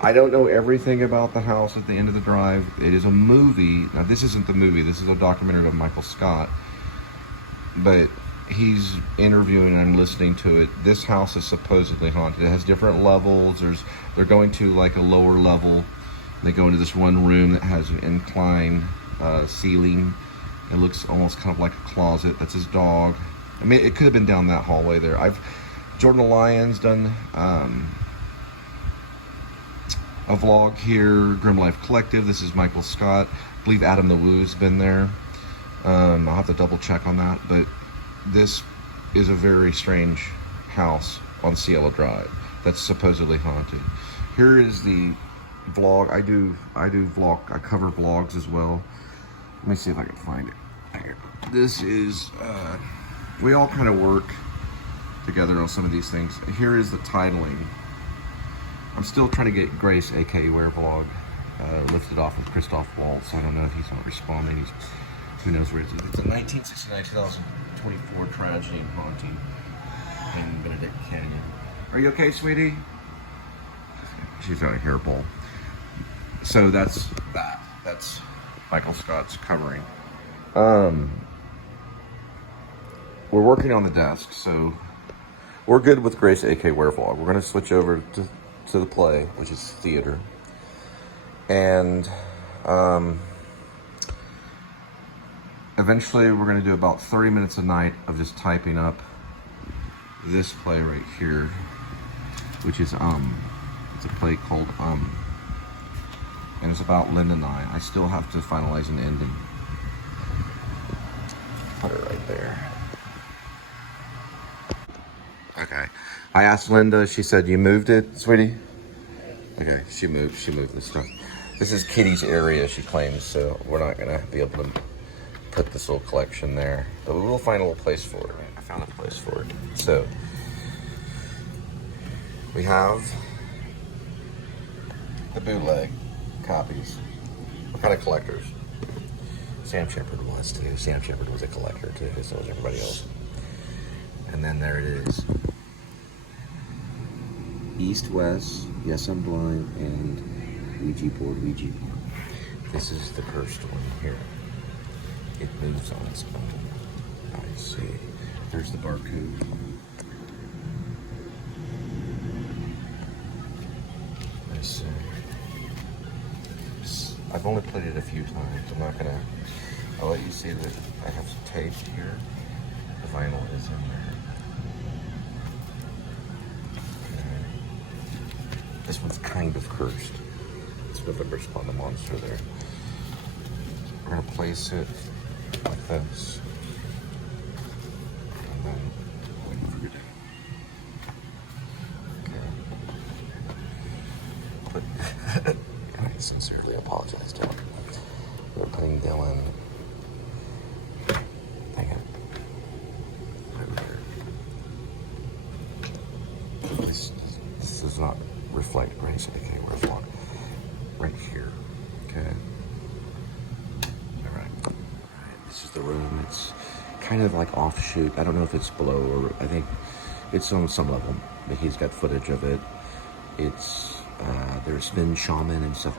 I don't know everything about the house at the end of the drive. It is a movie. Now, this isn't the movie. This is a documentary of Michael Scott. But he's interviewing and I'm listening to it. This house is supposedly haunted. It has different levels. They're going to like a lower level. They go into this one room that has an incline ceiling. It looks almost kind of like a closet. That's his dog. I mean, it could have been down that hallway there. Jordan Lyon's done a vlog here, Grim Life Collective. This is Michael Scott. I believe Adam the Woo's been there. I'll have to double check on that, but this is a very strange house on Cielo Drive that's supposedly haunted. Here is the vlog. I do vlog. I cover vlogs as well. Let me see if I can find it. Here. This is we all kind of work together on some of these things. Here is the titling. I'm still trying to get Grace, aka Werevlog, lifted off with Christoph Waltz. I don't know if he's not responding. Who knows where it is. It's a 1969-2024 tragedy and haunting in Benedict Canyon. Are you okay, sweetie? She's got a hairball. So that's that. That's Michael Scott's covering. We're working on the desk, so we're good with Grace, aka Werevlog. We're going to switch over to the play, which is theater. And eventually we're going to do about 30 minutes a night of just typing up this play right here, which is it's a play called and it's about Linda and I. I still have to finalize an ending. Put it right there. Okay. I asked Linda, she said, "You moved it, sweetie?" Okay, she moved this stuff. This is Kitty's area, she claims, so we're not gonna be able to put this little collection there. But we will find a little place for it. I found a place for it. So we have the bootleg copies. What kind of collectors? Sam Shepard was too. Sam Shepard was a collector too, so was everybody else. And then there it is. East, West, Yes I'm Blind, and Ouija board. This is the cursed one here. It moves on its own. I see. There's the barcode. I see. I've only played it a few times. I'm not gonna. I'll let you see that I have some tape here. The vinyl is in there. This one's kind of cursed. It's November Spawn the Monster there. We're gonna place it like this. And then wait for it. Okay. I sincerely apologize, Dylan. We're putting Dylan. Hang on. Over here. This does not reflect Grace, aka Werevlog. Right here. Okay. Alright. This is the room. It's kind of like offshoot. I don't know if it's below or I think it's on some level, but he's got footage of it. It's there's been shaman and stuff.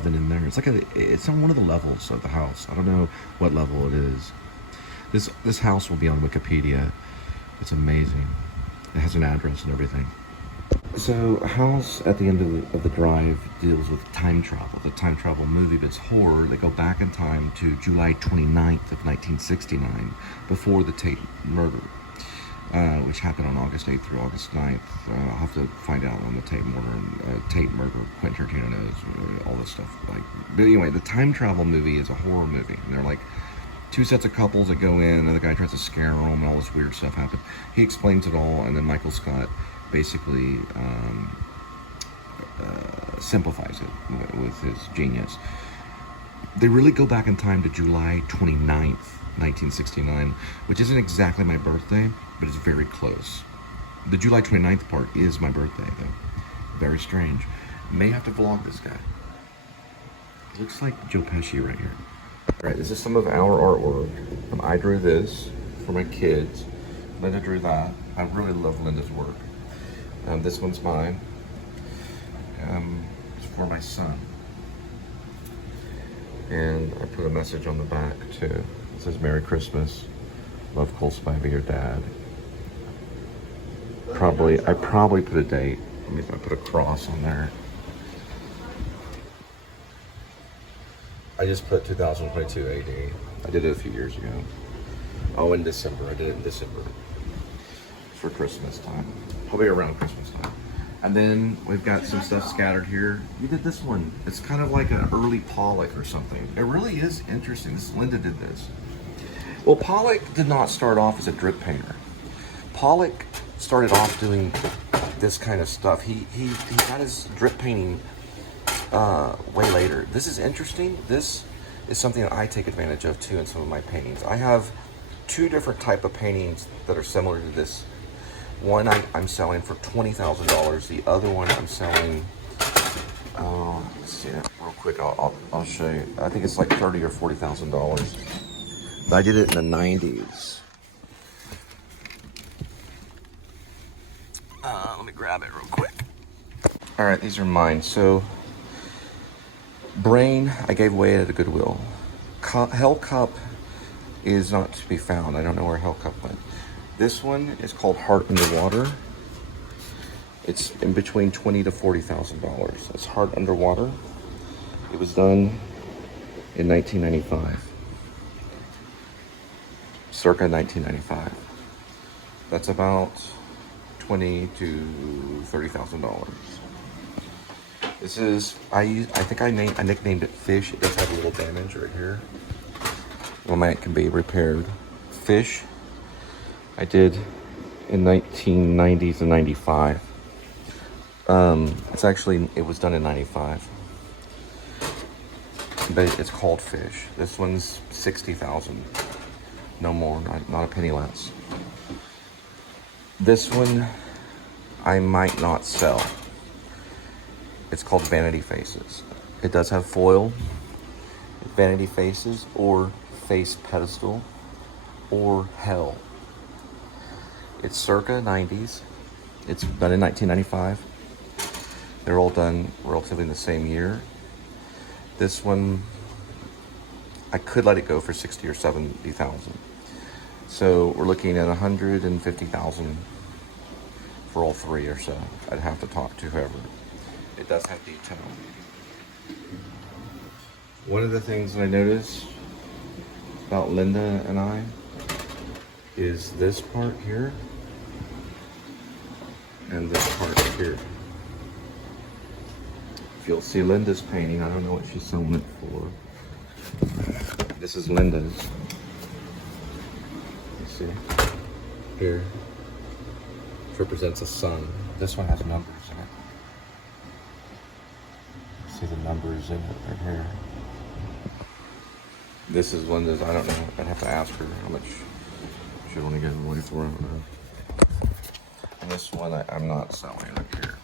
oven in there. It's like it's on one of the levels of the house. I don't know what level it is. This house will be on Wikipedia. It's amazing. It has an address and everything. So a house at the end of the drive deals with time travel. The time travel movie, but it's horror. They go back in time to July 29th of 1969, before the Tate murder, which happened on August 8th through August 9th. I'll have to find out on the Tate murder. Quentin Tarantino knows all this stuff. But anyway, the time travel movie is a horror movie, and they're like two sets of couples that go in, and the guy tries to scare them, and all this weird stuff happens. He explains it all, and then Michael Scott basically simplifies it with his genius. They really go back in time to July 29th, 1969, which isn't exactly my birthday, but it's very close. The July 29th part is my birthday, though. Very strange. May have to vlog this guy. Looks like Joe Pesci right here. All right, this is some of our artwork. I drew this for my kids. Linda drew that. I really love Linda's work. This one's mine. It's for my son. And I put a message on the back too. It says, "Merry Christmas. Love, Cole Spivey, your dad." I probably put a date. Let me put a cross on there. I just put 2022 AD. I did it a few years ago. Oh, in December. I did it in December. For Christmas time. Probably around Christmas time. And then we've got some stuff scattered here. You did this one. It's kind of like an early Pollock or something. It really is interesting. Linda did this. Well, Pollock did not start off as a drip painter. Pollock started off doing this kind of stuff. He got his drip painting way later. This is interesting. This is something that I take advantage of too in some of my paintings. I have two different type of paintings that are similar to this. One I'm selling for $20,000. The other one I'm selling, let's see it real quick. I'll show you. I think it's like $30,000 or $40,000. I did it in the 90s. Let me grab it real quick. All right, these are mine. So, Brain, I gave away at a Goodwill. Hell Cup is not to be found. I don't know where Hell Cup went. This one is called Heart Underwater. It's in between $20,000 to $40,000. It's Heart Underwater. It was done in 1995. Circa 1995. That's about $20,000 to $30,000. This is, I think I nicknamed it Fish. It does have a little damage right here. Well, it can be repaired. Fish. I did in 1990 to 95. It was done in 95. But it's called Fish. This one's 60,000. No more, not a penny less. This one I might not sell. It's called Vanity Faces. It does have foil, Vanity Faces, or Face Pedestal, or Hell. It's circa 90s. It's done in 1995. They're all done relatively in the same year. This one, I could let it go for 60 or 70,000. So we're looking at 150,000 for all three or so. I'd have to talk to whoever. It does have detail. One of the things that I noticed about Linda and I is this part here and this part here. If you'll see Linda's painting, I don't know what she's selling it for. This is Linda's. You see? Here. It represents a sun. This one has numbers in it. See the numbers in it right here. This is Linda's. I don't know. I'd have to ask her how much she want to give away for it. And this one I'm not selling right here.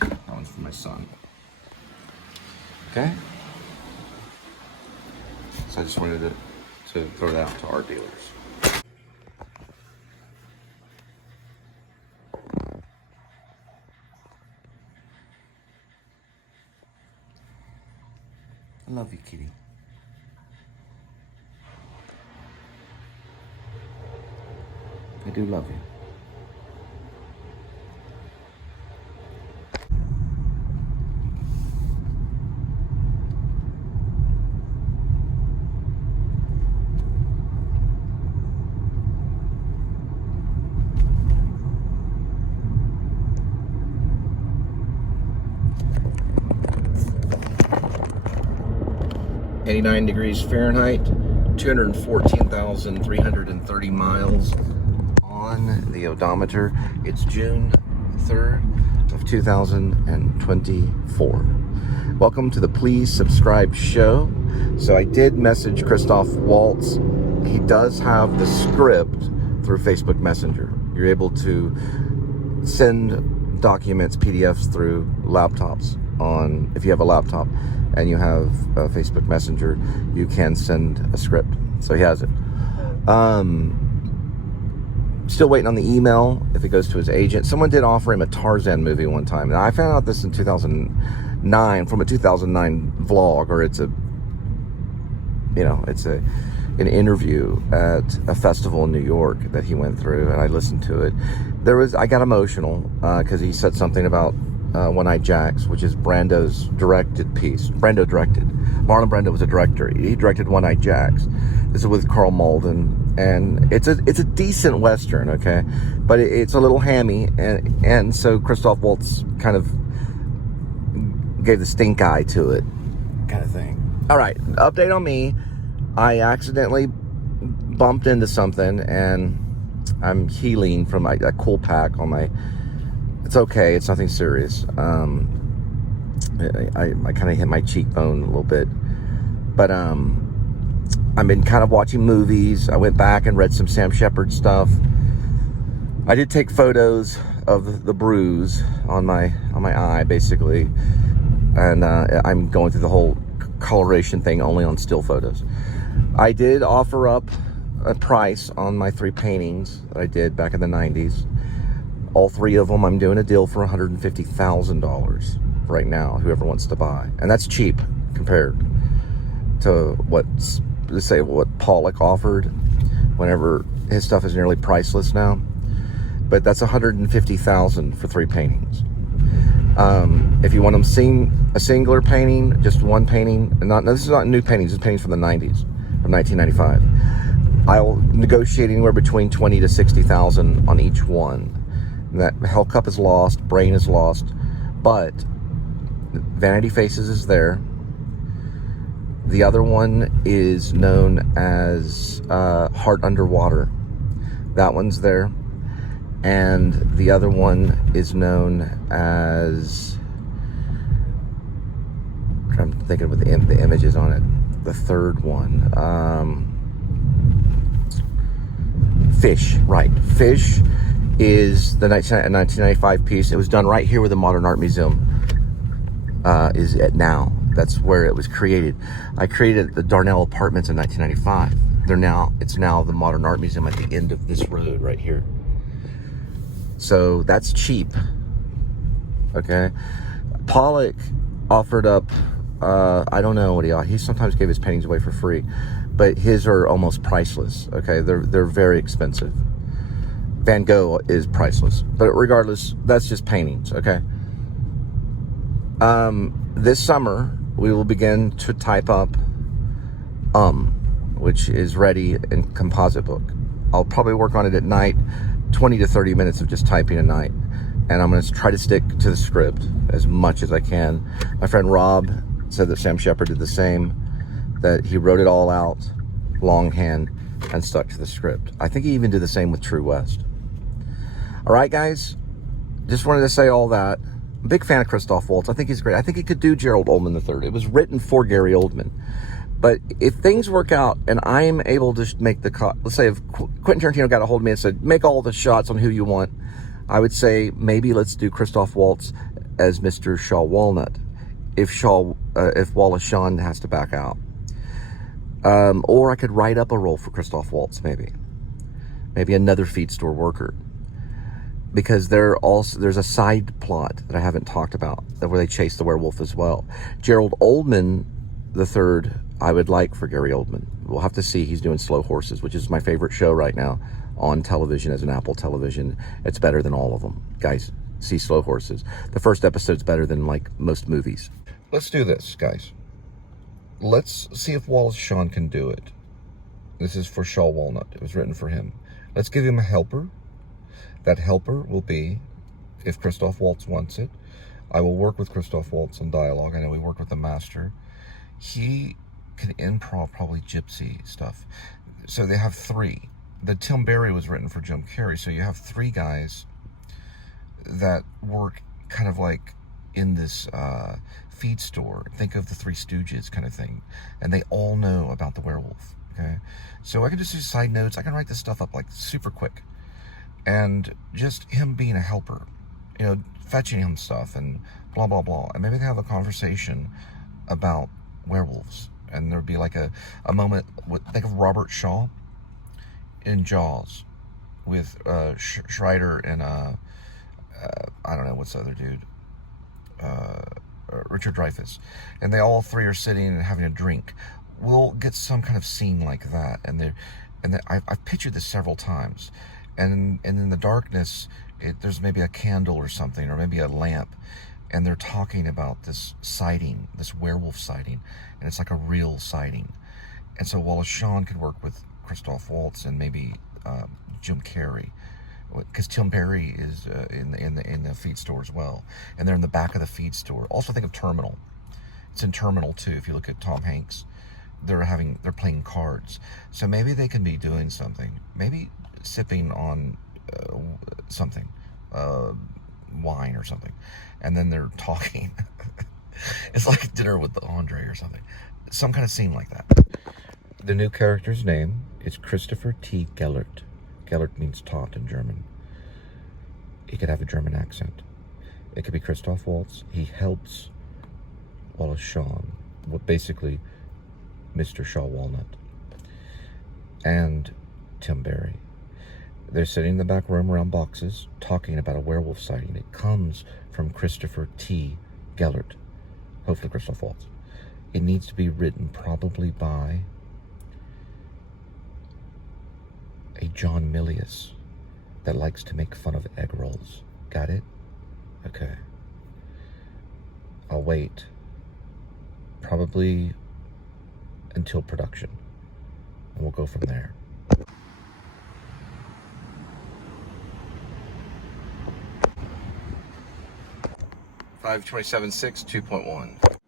That one's for my son. Okay? So I just wanted to throw that out to art dealers. love you, kitty. I do love you. (89°F), 214,330 miles on the odometer. It's June 3rd of 2024. Welcome to the Please Subscribe show. So I did message Christoph Waltz. He does have the script through Facebook Messenger. You're able to send documents, PDFs through laptops on, if you have a laptop and you have Facebook Messenger, you can send a script. So he has it. Still waiting on the email if it goes to his agent. Someone did offer him a Tarzan movie one time. And I found out this in 2009 from a 2009 vlog, or it's an interview at a festival in New York that he went through, and I listened to it. I got emotional because he said something about One-Eyed Jacks, which is Brando's directed piece. Brando directed. Marlon Brando was a director. He directed One-Eyed Jacks. This is with Carl Malden, and it's a decent Western, okay? But it's a little hammy, and so Christoph Waltz kind of gave the stink eye to it, kind of thing. All right, update on me. I accidentally bumped into something, and I'm healing from a cool pack on my... It's okay. It's nothing serious. I kind of hit my cheekbone a little bit. But I've been kind of watching movies. I went back and read some Sam Shepard stuff. I did take photos of the bruise on my eye, basically. And I'm going through the whole coloration thing only on still photos. I did offer up a price on my 3 paintings that I did back in the 90s. All 3 of them, I'm doing a deal for $150,000 right now, whoever wants to buy. And that's cheap compared to what Pollock offered, whenever his stuff is nearly priceless now. But that's $150,000 for 3 paintings. If you want them a singular painting, just one painting, this is not new paintings, it's paintings from the 90s, from 1995. I'll negotiate anywhere between $20,000 to $60,000 on each one. That Hell Cup is lost, Brain is lost, but Vanity Faces is there. The other one is known as Heart Underwater. That one's there. And the other one is known as... I'm thinking of the images on it. The third one. Fish, right. Fish is the 1995 piece. It was done right here where the Modern Art Museum is at now. That's where it was created. I created the Darnell Apartments in 1995. It's now the Modern Art Museum at the end of this road right here. So that's cheap. Okay. Pollock offered up, I don't know what he sometimes gave his paintings away for free, but his are almost priceless. Okay. They're very expensive. Van Gogh is priceless, but regardless, that's just paintings, okay? This summer, we will begin to type up which is ready in composite book. I'll probably work on it at night, 20 to 30 minutes of just typing a night, and I'm going to try to stick to the script as much as I can. My friend Rob said that Sam Shepard did the same, that he wrote it all out longhand and stuck to the script. I think he even did the same with True West. All right, guys, just wanted to say all that. I'm a big fan of Christoph Waltz. I think he's great. I think he could do Gerald Oldman III. It was written for Gary Oldman. But if things work out and I'm able to make let's say if Quentin Tarantino got a hold of me and said, make all the shots on who you want, I would say maybe let's do Christoph Waltz as Mr. Shaw Walnut if Wallace Shawn has to back out. Or I could write up a role for Christoph Waltz, maybe another feed store worker. Because there's a side plot that I haven't talked about, where they chase the werewolf as well. Gerald Oldman the third I would like for Gary Oldman. We'll have to see. He's doing Slow Horses, which is my favorite show right now on television as an Apple television. It's better than all of them. Guys, see Slow Horses. The first episode's better than like most movies. Let's do this, guys. Let's see if Wallace Shawn can do it. This is for Shaw Walnut. It was written for him. Let's give him a helper. That helper will be, if Christoph Waltz wants it, I will work with Christoph Waltz on dialogue. I know we worked with the master. He can improv probably gypsy stuff. So they have three. The Tim Berry was written for Jim Carrey. So you have three guys that work kind of like in this feed store. Think of the Three Stooges kind of thing. And they all know about the werewolf. Okay. So I can just do side notes. I can write this stuff up like super quick. And just him being a helper, you know, fetching him stuff and blah, blah, blah. And maybe they have a conversation about werewolves. And there'd be like a moment, think of Robert Shaw in Jaws with Schreider and, I don't know, what's the other dude? Richard Dreyfuss. And they all three are sitting and having a drink. We'll get some kind of scene like that. And I've pictured this several times. And in the darkness, there's maybe a candle or something, or maybe a lamp, and they're talking about this sighting, this werewolf sighting, and it's like a real sighting. And so Wallace Shawn could work with Christoph Waltz and maybe Jim Carrey, because Tim Berry is in the feed store as well, and they're in the back of the feed store. Also think of Terminal. It's in Terminal too. If you look at Tom Hanks, they're playing cards. So maybe they can be doing something. Maybe sipping on something, wine or something, and then they're talking. It's like dinner with Andre or something. Some kind of scene like that. The new character's name is Christopher T. Gellert. Gellert means taught in German. He could have a German accent. It could be Christoph Waltz. He helps Wallace Shawn, basically Mr. Shaw Walnut, and Tim Berry. They're sitting in the back room around boxes talking about a werewolf sighting. It comes from Christopher T. Gellert, hopefully Christoph Waltz. It needs to be written probably by a John Milius that likes to make fun of egg rolls. Got it? Okay. I'll wait probably until production, and we'll go from there. 527.6 2.1.